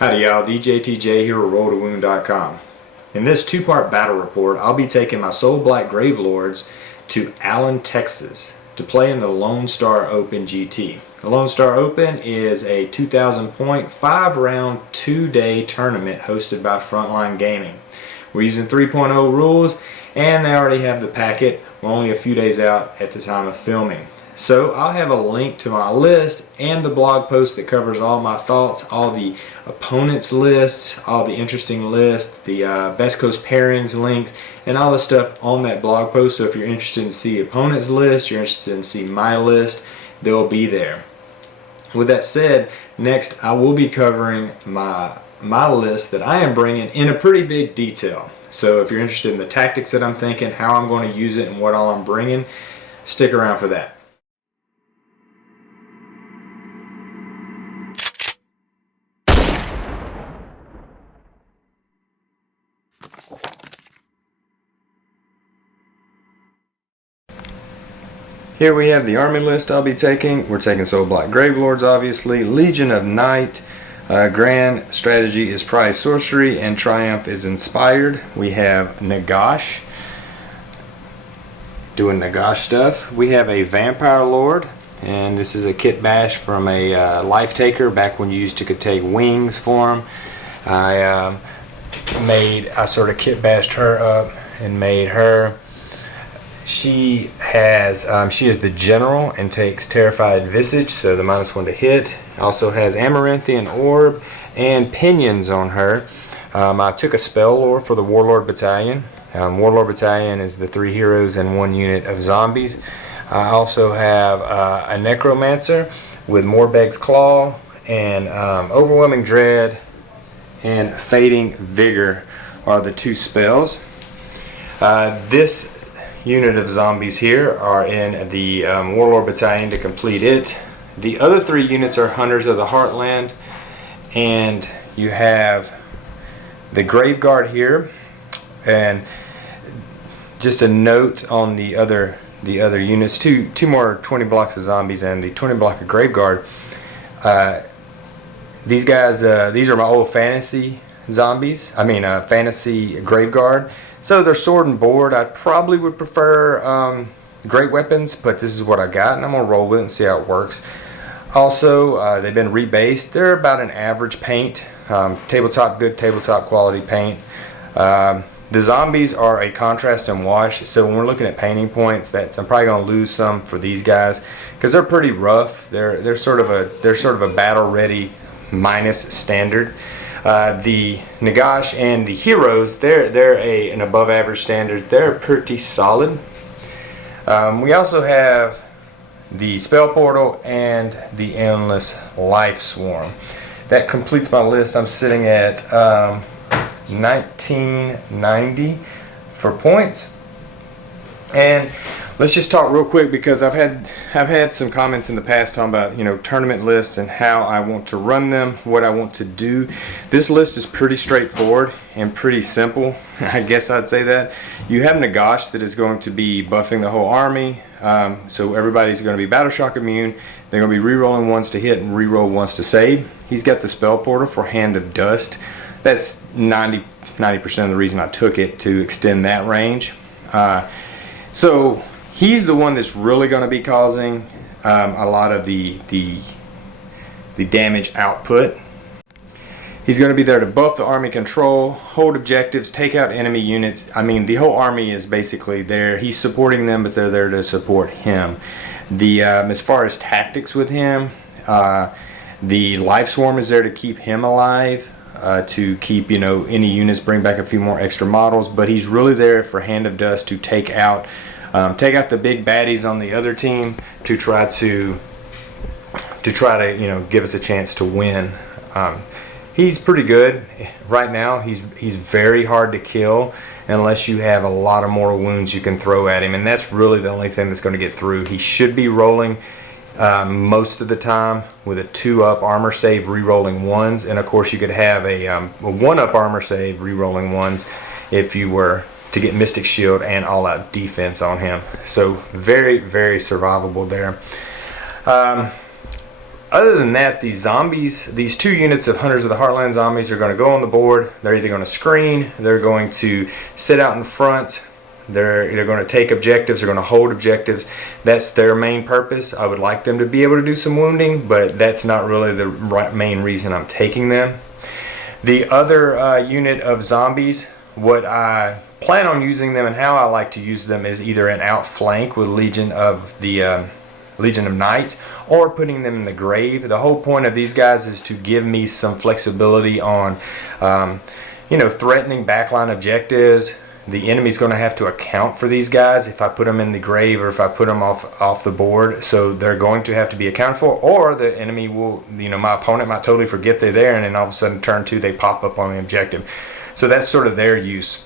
Howdy y'all, DJTJ here at RollToWound.com. In this two-part battle report, I'll be taking my Soublight Gravelords to Allen, Texas to play in the LoneStar Open GT. The LoneStar Open is a 2,000 point, 5-round, 2-day tournament hosted by Frontline Gaming. We're using 3.0 rules and they already have the packet. We're only a few days out at the time of filming. So I'll have a link to my list and the blog post that covers all my thoughts, all the opponents lists, all the interesting lists, the best coast pairings links, and all the stuff on that blog post. So if you're interested in see opponents list, you're interested in see my list, they'll be there. With that said, next I will be covering my list that I am bringing in a pretty big detail. So if you're interested in the tactics that I'm thinking, how I'm going to use it, and what all I'm bringing, stick around for that. Here we have the army list I'll be taking. We're taking Soublight Gravelords, obviously. Legion of Night. Grand strategy is prize sorcery, and triumph is inspired. We have Nagash, doing Nagash stuff. We have a Vampire Lord, and this is a kit bash from a Life Taker back when you used to could take wings for him. I sort of kit bashed her up and made her. She is the general and takes Terrified Visage, so the -1 to hit. Also has Amaranthian Orb and Pinions on her. I took a Spell Lord for the Warlord Battalion. Warlord Battalion is the 3 heroes and 1 unit of zombies. I also have a Necromancer with Morbeg's Claw and Overwhelming Dread and Fading Vigor are the 2 spells. This unit of zombies here are in the Warlord Battalion to complete it. The other 3 units are Hunters of the Heartland, and you have the Grave Guard here. And just a note on the other units, two more 20 blocks of zombies and the 20 block of Grave Guard. These guys, these are my old fantasy zombies. Fantasy Grave Guard. So they're sword and board. I probably would prefer great weapons, but this is what I got, and I'm gonna roll with it and see how it works. Also, they've been rebased. They're about an average paint, good tabletop quality paint. The zombies are a contrast and wash, so when we're looking at painting points, I'm probably gonna lose some for these guys because they're pretty rough. They're sort of a battle ready minus standard. The Nagash and the heroes, they're an above average standard. They're pretty solid. We also have the Spell Portal and the Endless Life Swarm. That completes my list. I'm sitting at 1990 for points. And let's just talk real quick because I've had some comments in the past talking about tournament lists and how I want to run them, what I want to do. This list is pretty straightforward and pretty simple. I guess I'd say that. You have Nagash that is going to be buffing the whole army, so everybody's going to be Battle Shock immune. They're going to be re-rolling 1s to hit and re-roll 1s to save. He's got the Spell Portal for Hand of Dust. That's 90% of the reason I took it, to extend that range. So he's the one that's really going to be causing a lot of the damage output. He's going to be there to buff the army control, hold objectives, take out enemy units. The whole army is basically there. He's supporting them, but they're there to support him. As far as tactics with him, the Life Swarm is there to keep him alive, to keep any units, bring back a few more extra models. But he's really there for Hand of Dust to take out the big baddies on the other team to try to give us a chance to win. He's pretty good right now. He's very hard to kill unless you have a lot of mortal wounds you can throw at him, and that's really the only thing that's going to get through. He should be rolling most of the time with a 2-up armor save re-rolling 1s, and of course you could have a 1-up armor save re-rolling 1s if you were to get Mystic Shield and all-out defense on him. So very, very survivable there. Other than that, these zombies, these 2 units of Hunters of the Heartland zombies are going to go on the board. They're either going to screen, they're going to sit out in front, they're going to take objectives, they're going to hold objectives. That's their main purpose. I would like them to be able to do some wounding, but that's not really the main reason I'm taking them. The other unit of zombies, what I plan on using them and how I like to use them is either an outflank with Legion of Knights, or putting them in the grave. The whole point of these guys is to give me some flexibility on, threatening backline objectives. The enemy's going to have to account for these guys if I put them in the grave or if I put them off the board. So they're going to have to be accounted for, or the enemy will, my opponent might totally forget they're there, and then all of a sudden turn 2 they pop up on the objective. So that's sort of their use.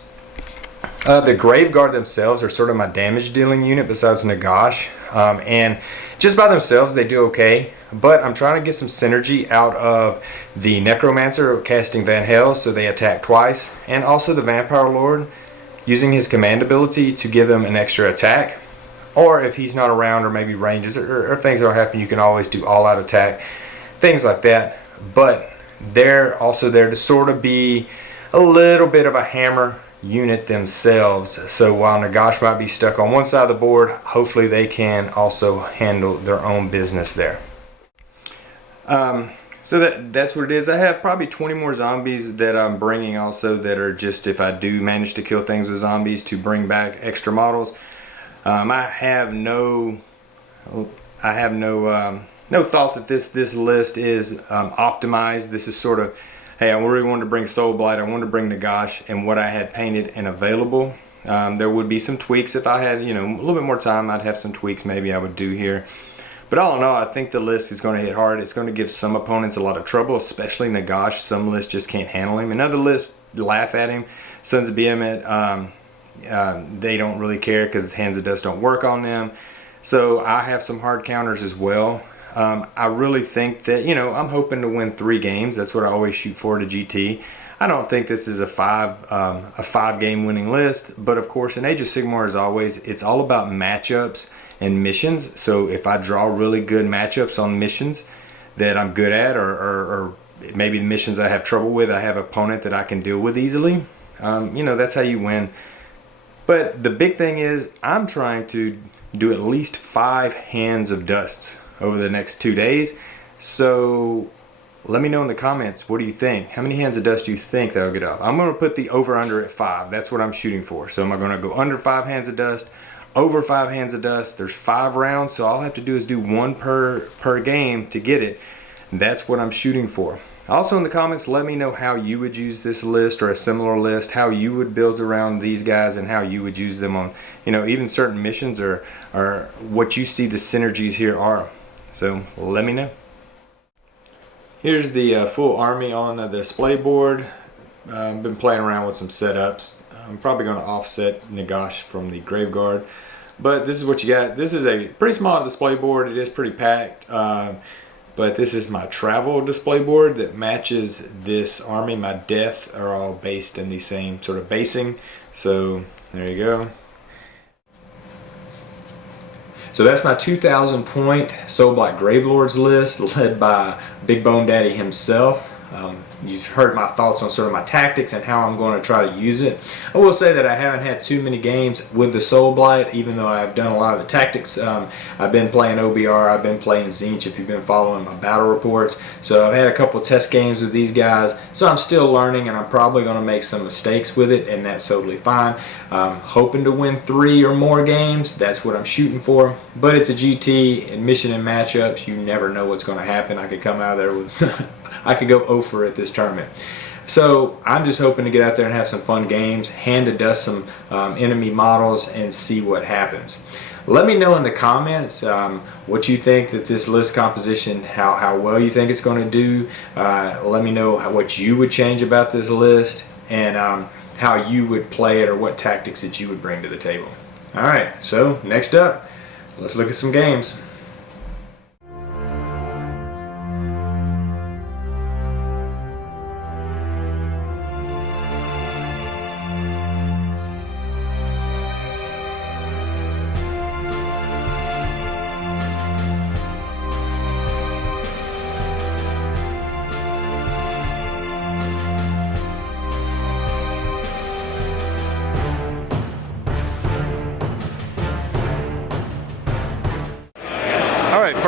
The Grave Guard themselves are sort of my damage dealing unit besides Nagash, and just by themselves they do okay, but I'm trying to get some synergy out of the Necromancer casting Van Hell, so they attack twice, and also the Vampire Lord using his command ability to give them an extra attack, or if he's not around or maybe ranges or things that are happening, you can always do all out attack, things like that. But they're also there to sort of be a little bit of a hammer unit themselves. So while Nagash might be stuck on one side of the board, hopefully they can also handle their own business there. So that's what it is. I have probably 20 more zombies that I'm bringing also, that are just if I do manage to kill things with zombies, to bring back extra models. I have no thought that this list is optimized. This is sort of, hey, I really wanted to bring Soulblight, I wanted to bring Nagash, and what I had painted and available. There would be some tweaks if I had, a little bit more time. I'd have some tweaks maybe I would do here. But all in all, I think the list is going to hit hard. It's going to give some opponents a lot of trouble, especially Nagash. Some lists just can't handle him. Another list laugh at him. Sons of Behemat, they don't really care because Hands of Dust don't work on them. So I have some hard counters as well. I really think that, I'm hoping to win 3 games. That's what I always shoot for to GT. I don't think this is a 5 game winning list, but of course in Age of Sigmar, as always, it's all about matchups and missions. So if I draw really good matchups on missions that I'm good at, or maybe the missions I have trouble with, I have an opponent that I can deal with easily, that's how you win. But the big thing is I'm trying to do at least 5 Hands of Dusts over the next 2 days. So let me know in the comments, what do you think? How many Hands of Dust do you think that I'll get off? I'm going to put the over-under at 5. That's what I'm shooting for. So am I going to go under 5 Hands of Dust, over 5 Hands of Dust? There's 5 rounds, so all I have to do is do 1 per game to get it. That's what I'm shooting for. Also in the comments, let me know how you would use this list or a similar list, how you would build around these guys and how you would use them on, even certain missions, or what you see the synergies here are. So let me know. Here's the full army on the display board. I've been playing around with some setups. I'm probably going to offset Nagash from the Grave Guard, but this is what you got. This is a pretty small display board. It is pretty packed, but this is my travel display board that matches this army. My death are all based in the same sort of basing. So there you go. So that's my 2,000 point Soublight Gravelords list, led by Big Bone Daddy himself. You've heard my thoughts on sort of my tactics and how I'm going to try to use it. I will say that I haven't had too many games with the Soulblight, even though I've done a lot of the tactics. I've been playing OBR, I've been playing Zinch if you've been following my battle reports. So I've had a couple test games with these guys. So I'm still learning, and I'm probably going to make some mistakes with it, and that's totally fine. Hoping to win 3 or more games. That's what I'm shooting for. But it's a GT, and mission and matchups, you never know what's going to happen. I could come out of there with... I could go 0 for at this tournament. So I'm just hoping to get out there and have some fun games, hand to dust some enemy models, and see what happens. Let me know in the comments what you think that this list composition, how well you think it's going to do. Let me know what you would change about this list, and how you would play it, or what tactics that you would bring to the table. Alright, so next up, let's look at some games.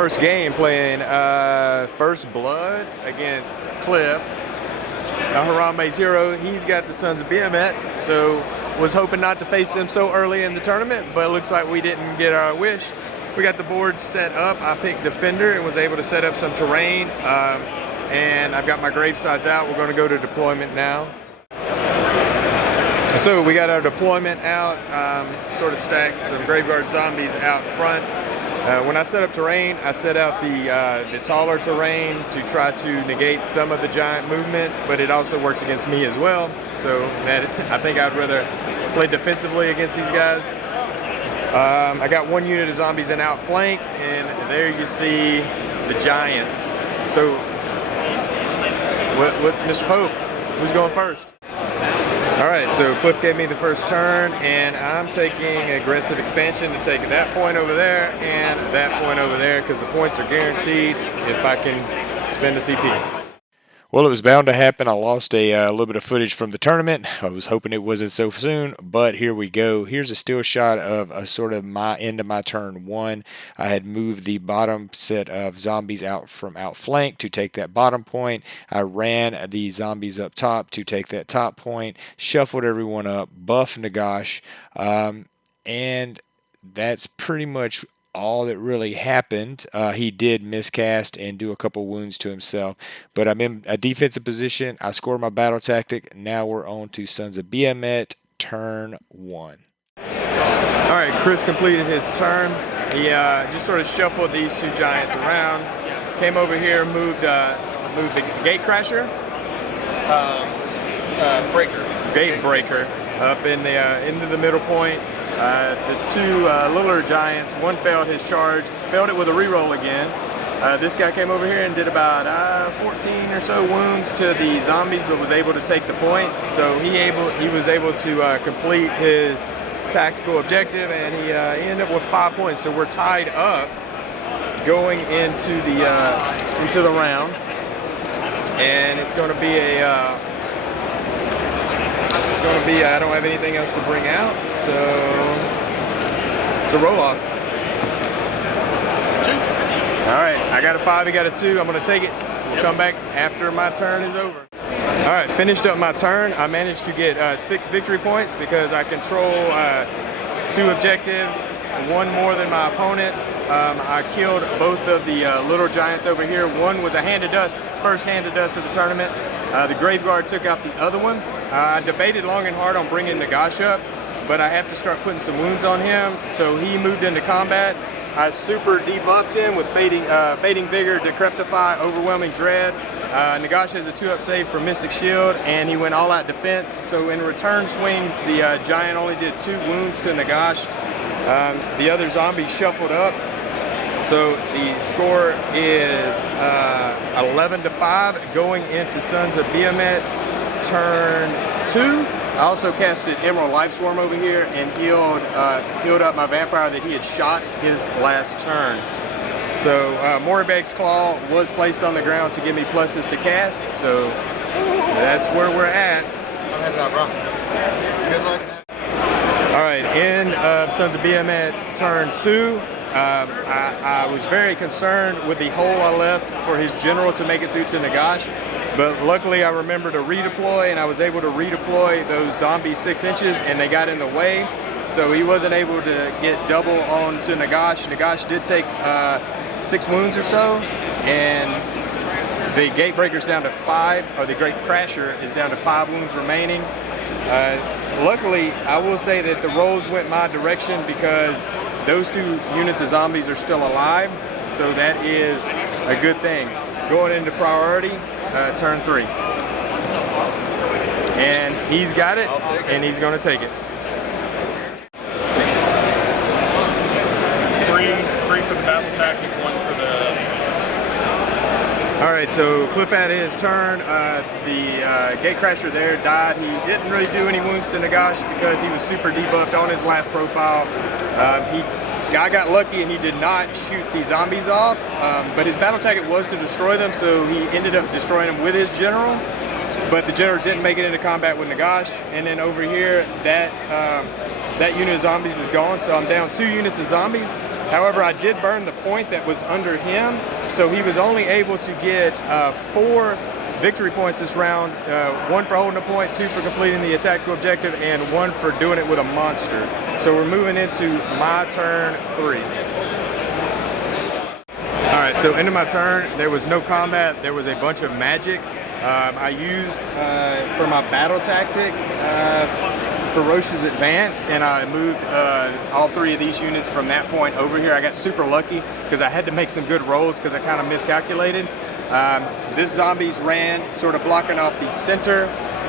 first game playing First Blood against Cliff. Harambe's hero, he's got the Sons of Behemat, so was hoping not to face them so early in the tournament, but it looks like we didn't get our wish. We got the board set up. I picked Defender and was able to set up some terrain, and I've got my gravesides out. We're going to go to deployment now. So we got our deployment out, sort of stacked some Graveguard zombies out front. When I set up terrain, I set out the taller terrain to try to negate some of the giant movement, but it also works against me as well. So that, I think I'd rather play defensively against these guys. I got one unit of zombies in outflank, and there you see the giants. So, with Mr. Pope, who's going first? All right, so Cliff gave me the first turn, and I'm taking aggressive expansion to take that point over there and that point over there, because the points are guaranteed if I can spend the CP. Well, it was bound to happen. I lost a little bit of footage from the tournament. I was hoping it wasn't so soon, but here we go. Here's a still shot of a sort of my end of my turn one. I had moved the bottom set of zombies out from outflank to take that bottom point. I ran the zombies up top to take that top point, shuffled everyone up, buffed Nagash, and that's pretty much all that really happened. He did miscast and do a couple wounds to himself, but I'm in a defensive position. I scored my battle tactic. Now we're on to Sons of Behemat, turn one. All right, Chris completed his turn. He just sort of shuffled these two giants around, came over here, moved the gate crasher, gate breaker up in the into the middle point. The two littler giants, one failed his charge, failed it with a reroll again. This guy came over here and did about 14 or so wounds to the zombies, but was able to take the point. So he was able to complete his tactical objective, and he ended up with 5 points. So we're tied up going into the round, and it's going to be I don't have anything else to bring out, so it's a roll-off. All right, I got a 5, he got a 2. I'm going to take it. We'll come back after my turn is over. All right, finished up my turn. I managed to get 6 victory points because I control 2 objectives, one more than my opponent. I killed both of the little giants over here. One was a hand of dust, first hand of dust of the tournament. The Graveguard took out the other one. I debated long and hard on bringing Nagash up, but I have to start putting some wounds on him, so he moved into combat. I super debuffed him with Fading Vigor, Decrepify, Overwhelming Dread. Nagash has a 2-up save for Mystic Shield, and he went all-out defense, so in return swings, the giant only did 2 wounds to Nagash. The other zombies shuffled up, so the score is 11-5 going into Sons of Behemat. Turn 2. I also casted Emerald Life Swarm over here and healed up my vampire that he had shot his last turn. So Moribeg's Claw was placed on the ground to give me pluses to cast, so that's where we're at. Good luck. Alright, end of Sons of Behemat turn 2. I was very concerned with the hole I left for his general to make it through to Nagash. But luckily I remembered to redeploy, and I was able to redeploy those zombies 6 inches, and they got in the way. So he wasn't able to get double on to Nagash. Nagash did take 6 wounds or so, and the gate breaker's down to 5, or the Great Crasher is down to 5 wounds remaining. Luckily, I will say that the rolls went my direction because those 2 units of zombies are still alive. So that is a good thing. Going into priority, turn 3. And he's got it, and he's going to take it. 3 for the battle tactic, 1 for the... All right, so Cliff had his turn. The Gate Crasher there died. He didn't really do any wounds to Nagash because he was super debuffed on his last profile. I got lucky and he did not shoot the zombies off, but his battle tactic was to destroy them, so he ended up destroying them with his general, but the general didn't make it into combat with Nagash. And then over here, that unit of zombies is gone, so I'm down 2 units of zombies. However, I did burn the point that was under him, so he was only able to get 4 victory points this round, 1 for holding a point, 2 for completing the tactical objective, and 1 for doing it with a monster. So we're moving into my turn 3. Alright, so into my turn, there was no combat, there was a bunch of magic. I used, for my battle tactic, Ferocious Advance, and I moved all 3 of these units from that point over here. I got super lucky because I had to make some good rolls because I kind of miscalculated. This zombies ran, sort of blocking off the center,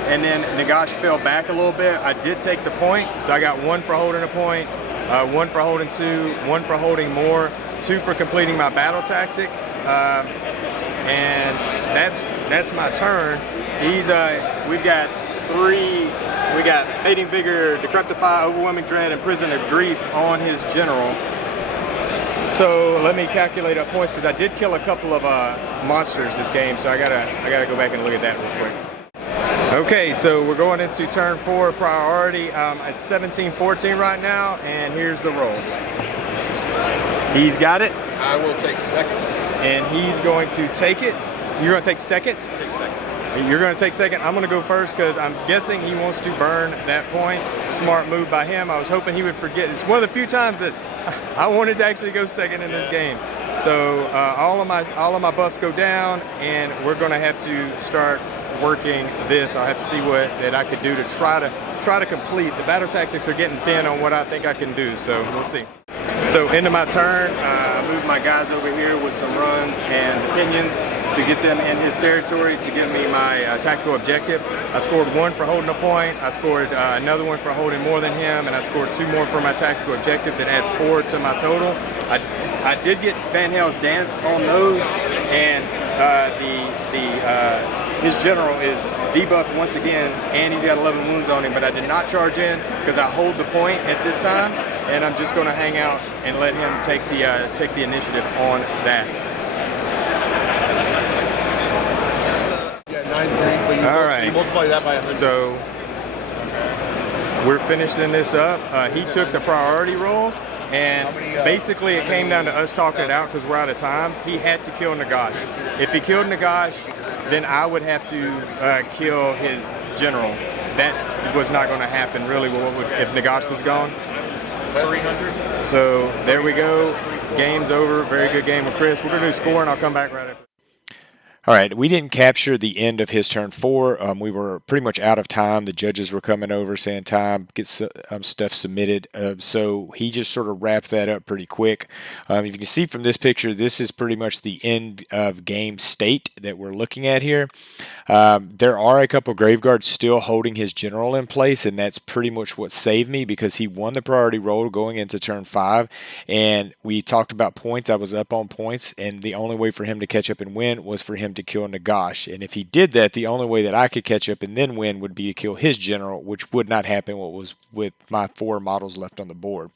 and then Nagash fell back a little bit. I did take the point, so I got 1 for holding a point, 1 for holding 2, 1 for holding more, 2 for completing my battle tactic, and that's my turn. We've got 3. We got Fading Vigor, Decrepify, Overwhelming Dread, and Prison of Grief on his general. So let me calculate up points because I did kill a couple of monsters this game, so I gotta go back and look at that real quick. Okay, so we're going into turn 4 priority. At 17-14 right now, and here's the roll. He's got it. I will take second. And he's going to take it. You're going to take second? Take second. You're going to take second. I'm going to go first because I'm guessing he wants to burn that point. Smart move by him. I was hoping he would forget. It's one of the few times that I wanted to actually go second in this game. So all of my buffs go down, and we're going to have to start working this. I'll have to see what that I could do to try to complete. The battle tactics are getting thin on what I think I can do, so we'll see. So into my turn, I moved my guys over here with some runs and opinions to get them in his territory to give me my tactical objective. I scored 1 for holding a point, I scored another 1 for holding more than him, and I scored 2 more for my tactical objective. That adds 4 to my total. I did get Van Hale's Dance on those, and his general is debuffed once again, and he's got 11 wounds on him, but I did not charge in because I hold the point at this time, and I'm just going to hang out and let him take the initiative on that. Yeah, 9-3, but All right. you multiply that by 100. So we're finishing this up. He took the priority roll, and basically it came down to us talking it out because we're out of time. He had to kill Nagash. If he killed Nagash, then I would have to kill his general. That was not going to happen really if Nagash was gone. 300. So there we go. Game's over. Very good game with Chris. We're going to do score, and I'll come back right after. All right, we didn't capture the end of his turn 4. We were pretty much out of time. The judges were coming over saying time, get stuff submitted. So he just sort of wrapped that up pretty quick. If you can see from this picture, this is pretty much the end of game state that we're looking at here. There are a couple Graveguards still holding his general in place, and that's pretty much what saved me because he won the priority roll going into turn 5. And we talked about points. I was up on points, and the only way for him to catch up and win was for him to kill Nagash. And if he did that, the only way that I could catch up and then win would be to kill his general, which would not happen what was with my 4 models left on the board.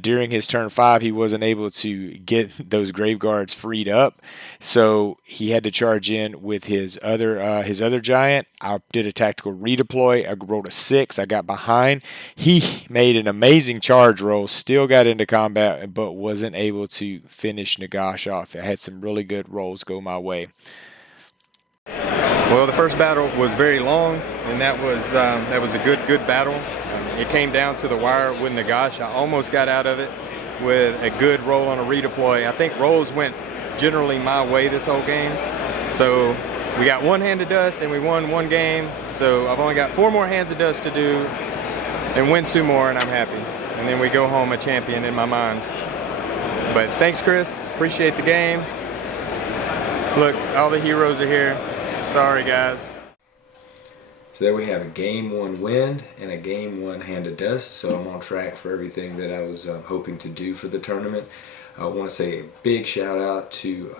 During his turn 5, he wasn't able to get those Graveguards freed up, so he had to charge in with his other giant. I did a tactical redeploy. I rolled a 6. I got behind. He made an amazing charge roll, still got into combat, but wasn't able to finish Nagash off. I had some really good rolls go my way. Well, the first battle was very long, and that was a good battle. It came down to the wire with Nagash. I almost got out of it with a good roll on a redeploy. I think rolls went generally my way this whole game. So we got 1 hand of dust, and we won 1 game. So I've only got 4 more hands of dust to do, and win 2 more, and I'm happy. And then we go home a champion in my mind. But thanks, Chris. Appreciate the game. Look, all the heroes are here. Sorry, guys. So there we have a game 1 win and a game 1 hand of dust. So I'm on track for everything that I was hoping to do for the tournament. I want to say a big shout out to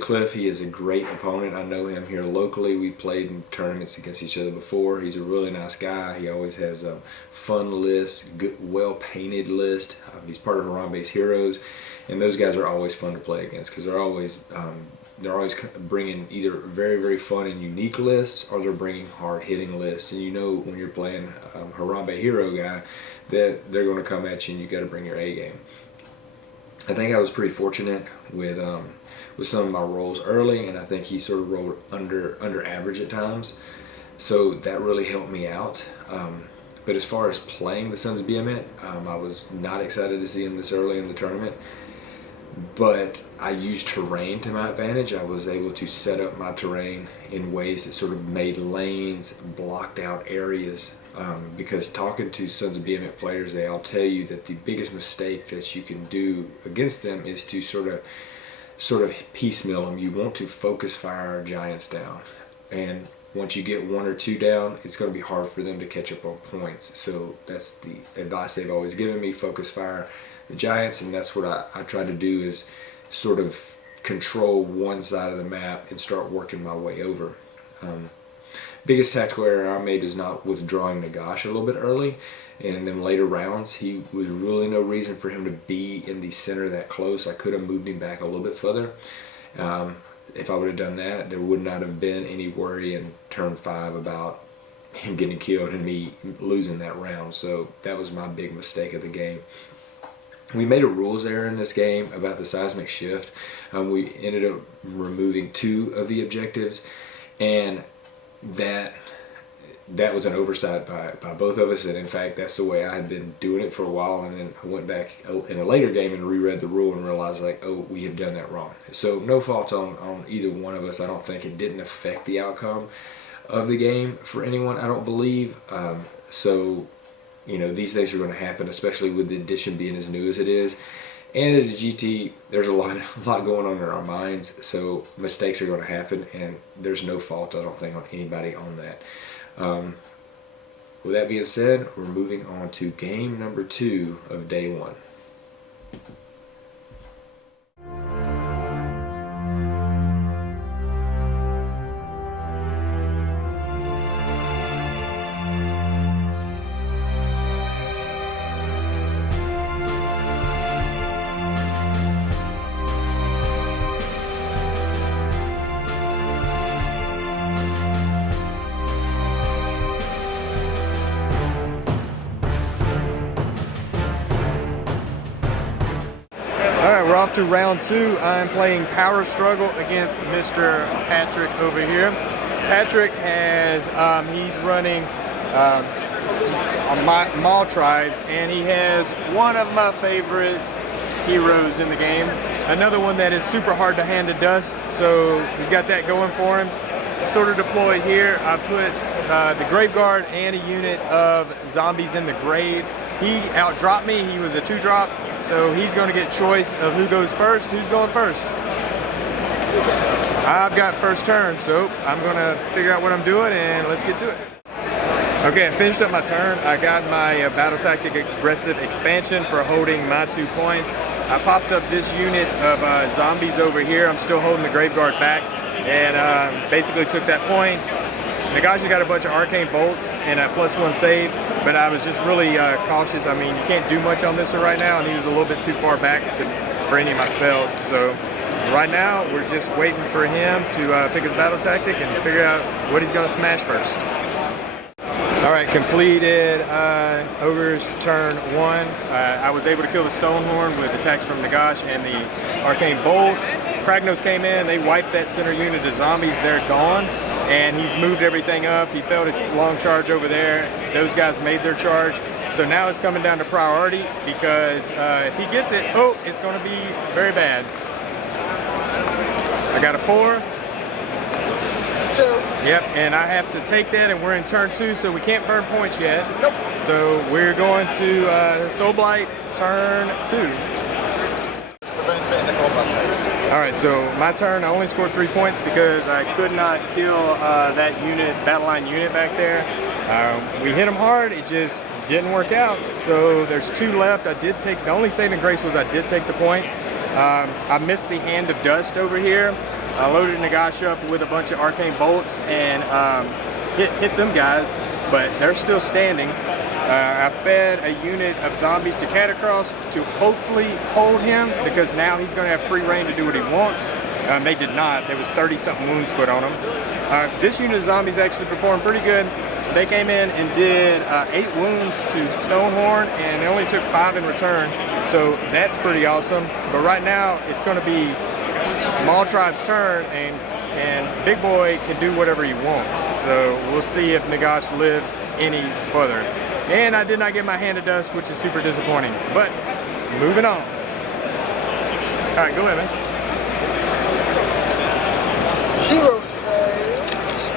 Cliff. He is a great opponent. I know him here locally. We played in tournaments against each other before. He's a really nice guy. He always has a fun list, good, well-painted list. He's part of Harambe's Heroes, and those guys are always fun to play against because they're always bringing either very, very fun and unique lists, or they're bringing hard-hitting lists. And you know when you're playing Harambe Hero guy that they're going to come at you, and you got to bring your A game. I think I was pretty fortunate with some of my rolls early, and I think he sort of rolled under average at times, so that really helped me out. But as far as playing the Sons of Behemat, I was not excited to see him this early in the tournament. But I used terrain to my advantage. I was able to set up my terrain in ways that sort of made lanes, blocked out areas. Because talking to Sons of Behemat players, they all tell you that the biggest mistake that you can do against them is to sort of piecemeal them. You want to focus fire giants down, and once you get 1 or 2 down, it's going to be hard for them to catch up on points. So that's the advice they've always given me: focus fire the giants, and that's what I try to do, is sort of control one side of the map and start working my way over. Biggest tactical error I made is not withdrawing Nagash a little bit early, and then later rounds he was really no reason for him to be in the center that close. I could have moved him back a little bit further. If I would have done that, there would not have been any worry in turn 5 about him getting killed and me losing that round. So that was my big mistake of the game. We made a rules error in this game about the seismic shift. We ended up removing 2 of the objectives, and that was an oversight by both of us. And in fact, that's the way I had been doing it for a while, and then I went back in a later game and reread the rule and realized, like, oh, we have done that wrong. So no fault on either one of us. I don't think it didn't affect the outcome of the game for anyone, I don't believe. So you know, these things are going to happen, especially with the edition being as new as it is. And at a GT, there's a lot going on in our minds, so mistakes are going to happen, and there's no fault, I don't think, on anybody on that. With that being said, we're moving on to game number 2 of day 1. Alright, we're off to round 2. I'm playing Power Struggle against Mr. Patrick over here. Patrick has, he's running Maw Tribes, and he has one of my favorite heroes in the game. Another one that is super hard to hand to dust, so he's got that going for him. Sort of deployed here, I put the Grave Guard and a unit of zombies in the grave. He outdropped me, he was a 2-drop, so he's going to get choice of who goes first. Who's going first? I've got first turn, so I'm going to figure out what I'm doing and let's get to it. Okay, I finished up my turn. I got my Battle Tactic Aggressive expansion for holding my 2 points. I popped up this unit of zombies over here. I'm still holding the Grave Guard back, and basically took that point. Nagash has got a bunch of arcane bolts and a +1 save, but I was just really cautious. I mean, you can't do much on this one right now, and he was a little bit too far back for any of my spells. So right now, we're just waiting for him to pick his battle tactic and figure out what he's going to smash first. All right, completed Ogre's turn 1. I was able to kill the Stonehorn with attacks from Nagash and the arcane bolts. Kragnos came in, they wiped that center unit of zombies, they're gone. And he's moved everything up. He failed a long charge over there. Those guys made their charge. So now it's coming down to priority, because if he gets it, oh, it's going to be very bad. I got a 4. 2. Yep, and I have to take that, and we're in turn 2, so we can't burn points yet. Nope. So we're going to Soulblight turn 2. Alright, so my turn, I only scored 3 points because I could not kill that unit, battle line unit back there. We hit him hard, it just didn't work out. So there's 2 left. I did take, the only saving grace was I did take the point. I missed the Hand of Dust over here. I loaded Nagash up with a bunch of arcane bolts and hit them guys, but they're still standing. I fed a unit of zombies to Catacross to hopefully hold him, because now he's going to have free reign to do what he wants. They did not. There was 30-something wounds put on him. This unit of zombies actually performed pretty good. they came in and did 8 wounds to Stonehorn, and they only took 5 in return, so that's pretty awesome. But right now, it's going to be Maw Tribes' turn, and Big Boy can do whatever he wants. So we'll see if Nagash lives any further. And I did not get my hand of dust, which is super disappointing. But moving on. All right, go ahead, man. Hero phase.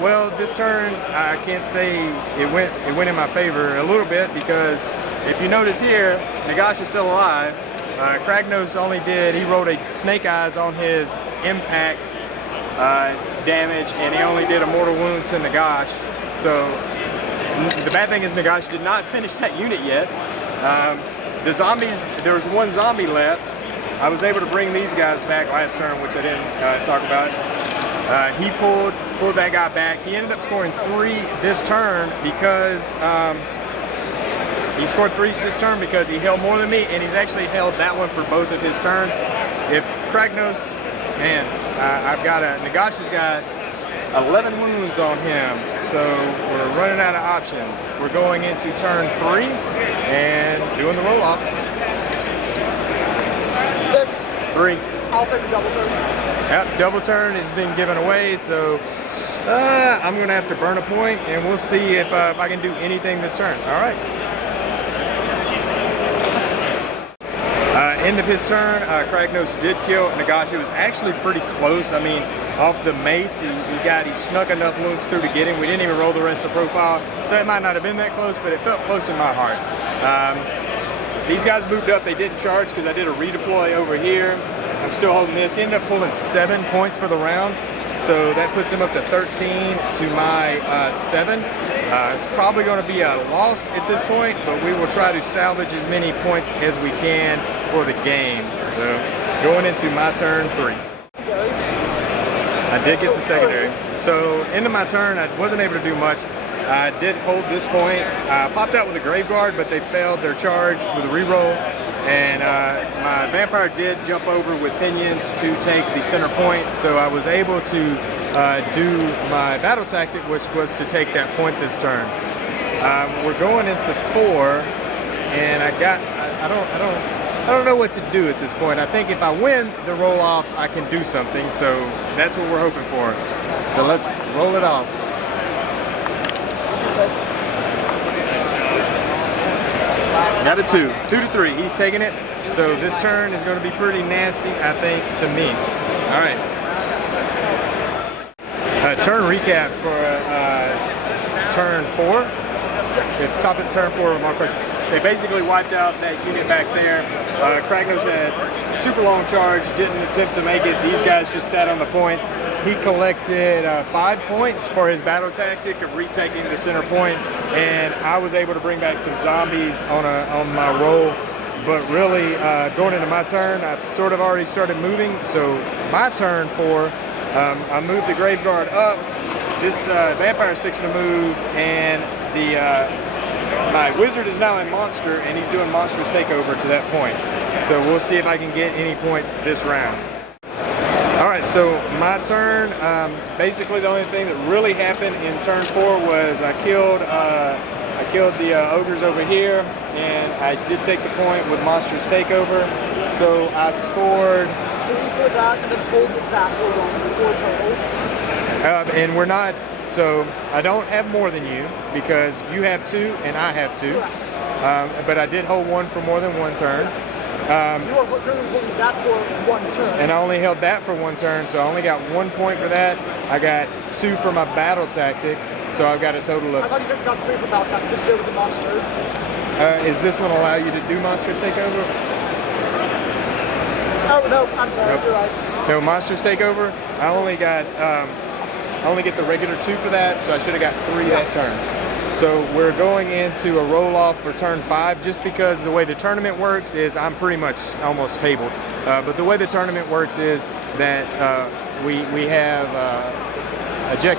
Well, this turn I can't say it went in my favor a little bit, because if you notice here, Nagash is still alive. Kragnos he rolled a Snake Eyes on his impact damage, and he only did a mortal wound to Nagash. So the bad thing is Nagash did not finish that unit yet. The zombies, there was 1 zombie left. I was able to bring these guys back last turn, which I didn't talk about. He pulled that guy back. He ended up scoring 3 this turn because he scored 3 this turn because he held more than me, and he's actually held that one for both of his turns. If Kragnos, man, Nagash has got 11 wounds on him, so we're running out of options. We're going into turn 3 and doing the roll off. 6. 3. I'll take the double turn. Yep, double turn has been given away, so I'm going to have to burn a point, and we'll see if I can do anything this turn. All right. End of his turn, Kragnos did kill Nagash. It was actually pretty close. I mean, off the mace, he snuck enough wounds through to get him. We didn't even roll the rest of the profile, so it might not have been that close, but it felt close in my heart. These guys moved up. They didn't charge because I did a redeploy over here. I'm still holding this. He ended up pulling 7 points for the round, so that puts him up to 13 to my 7. It's probably going to be a loss at this point, but we will try to salvage as many points as we can for the game. So going into my turn 3. I did get the secondary. So into my turn, I wasn't able to do much. I did hold this point. I popped out with a Graveguard, but they failed their charge with a reroll. And my Vampire did jump over with Pinions to take the center point, so I was able to do my battle tactic, which was to take that point this turn. We're going into 4, and I don't know what to do at this point. I think if I win the roll off, I can do something, so that's what we're hoping for. So let's roll it off. Got a 2 to 3. He's taking it. So this turn is going to be pretty nasty, I think, to me. All right. Turn recap for turn 4. The top of turn 4 of my question. They basically wiped out that unit back there. Kragnos had a super long charge, didn't attempt to make it. These guys just sat on the points. He collected 5 points for his battle tactic of retaking the center point, and I was able to bring back some zombies on my roll. But really, going into my turn, I've sort of already started moving. So my turn 4, I moved the Graveguard up. This Vampire is fixing to move, and my Wizard is now in Monster, and he's doing Monster's Takeover to that point. So we'll see if I can get any points this round. All right, so my turn, basically the only thing that really happened in turn 4 was I killed the ogres over here, and I did take the point with Monster's Takeover. So I scored 3 for that, and then pulled that for 4 total. And we're not, so I don't have more than you because you have 2 and I have 2. But I did hold 1 for more than 1 turn. You are currently holding that for 1 turn. And I only held that for 1 turn, so I only got 1 point for that. I got 2 for my battle tactic, so I've got a total of... I thought you got 3 for battle tactic because you did with the monster. Is this one allow you to do Monsters Takeover? Oh, no, I'm sorry, Nope. You're right. No, Monsters Takeover, I only get the regular 2 for that, so I should have got 3 that turn. So we're going into a roll-off for turn 5, just because the way the tournament works is I'm pretty much almost tabled. But the way the tournament works is that we have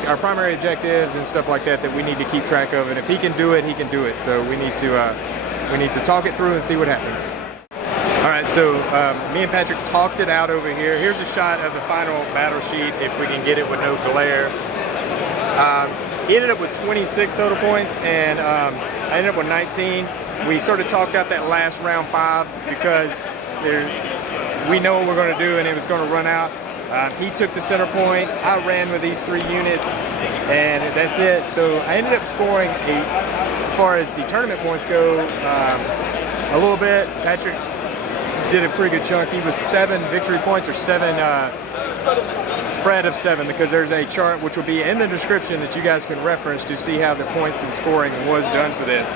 our primary objectives and stuff like that we need to keep track of. And if he can do it, he can do it. So we need to We need to talk it through and see what happens. All right, so me and Patrick talked it out over here. Here's a shot of the final battle sheet, if we can get it with no glare. He ended up with 26 total points, and I ended up with 19. We sort of talked out that last round 5 because we know what we're going to do and it was going to run out. He took the center point, I ran with these 3 units, and that's it. So I ended up scoring, as far as the tournament points go, a little bit. Patrick did a pretty good chunk. He was 7 victory points, or 7 spread of 7, because there's a chart which will be in the description that you guys can reference to see how the points and scoring was done for this.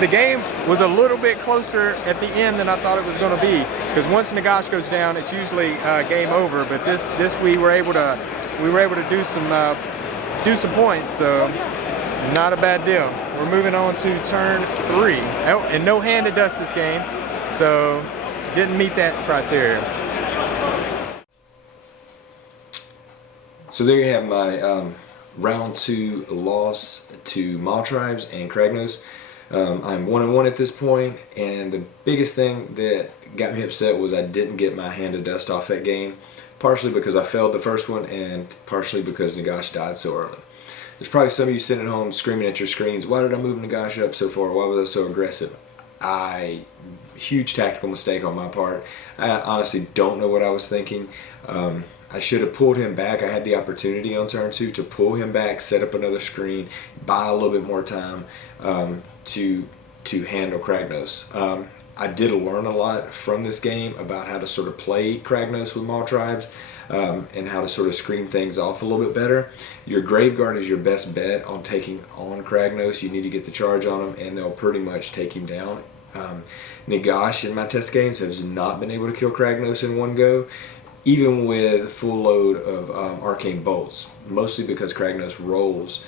The game was a little bit closer at the end than I thought it was going to be, because once Nagash goes down, it's usually game over. But this we were able to do some points, so not a bad deal. We're moving on to turn 3. Oh, and no hand to dust this game, so didn't meet that criteria. So there you have my round 2 loss to Maw Tribes and Kragnos. I'm 1-1 at this point, and the biggest thing that got me upset was I didn't get my hand of dust off that game, partially because I failed the first one and partially because Nagash died so early. There's probably some of you sitting at home screaming at your screens, why did I move Nagash up so far? Why was I so aggressive? Huge tactical mistake on my part. I honestly don't know what I was thinking. I should have pulled him back. I had the opportunity on turn 2 to pull him back, set up another screen, buy a little bit more time to handle Kragnos. I did learn a lot from this game about how to sort of play Kragnos with Maw Tribes and how to sort of screen things off a little bit better. Your Graveguard is your best bet on taking on Kragnos. You need to get the charge on him, and they'll pretty much take him down. Nagash in my test games has not been able to kill Kragnos in one go, even with full load of arcane bolts, mostly because Kragnos rolls.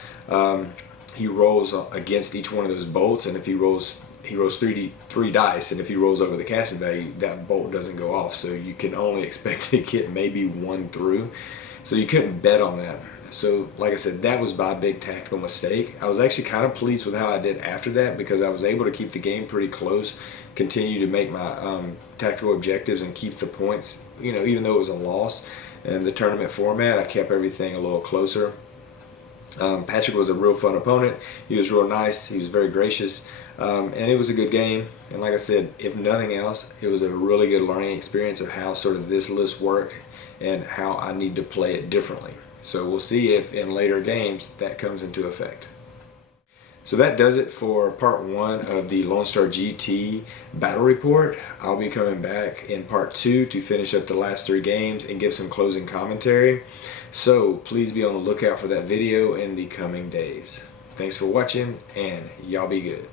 He rolls against each one of those bolts, and if he rolls 3 dice, and if he rolls over the casting value, that bolt doesn't go off, so you can only expect to get maybe 1 through. So you couldn't bet on that. So like I said, that was my big tactical mistake. I was actually kind of pleased with how I did after that, because I was able to keep the game pretty close, continue to make my tactical objectives and keep the points, you know, even though it was a loss in the tournament format. I kept everything a little closer. Patrick was a real fun opponent. He was real nice. He was very gracious, and it was a good game. And like I said, if nothing else, it was a really good learning experience of how sort of this list worked and how I need to play it differently. So we'll see if in later games that comes into effect. So that does it for part 1 of the LoneStar GT battle report. I'll be coming back in part 2 to finish up the last 3 games and give some closing commentary. So please be on the lookout for that video in the coming days. Thanks for watching, and y'all be good.